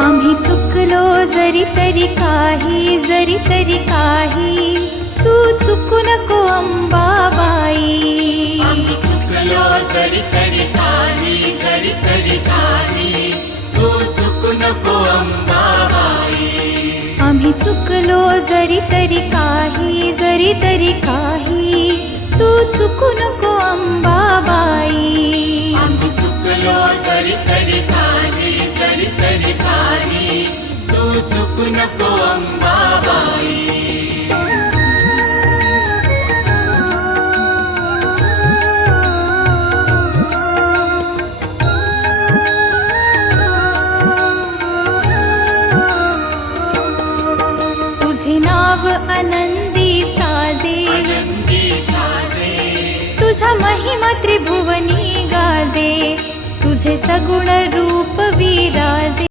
आम्ही चुकलो जरी तरी काही, जरी तरी काही, तू चुकू नको अंबाबाई. आम्ही चुकलो जरी तरी काही, जरी तरी काही, तू चुकू नको अंबाबाई. आम्ही चुकलो जरी तरी काही, जरी तरी काही, तू चुकू नको अंबाबाई. आम्ही चुकलो जरी तरी काही, जरी तरी काही, तू चुकू नको अंबाबाई. तुझे नाव आनंदी साजे, आनंदी साजे, तुझा महिमा त्रिभुवनी गाजे, तुझे सगुण रूप विराजे.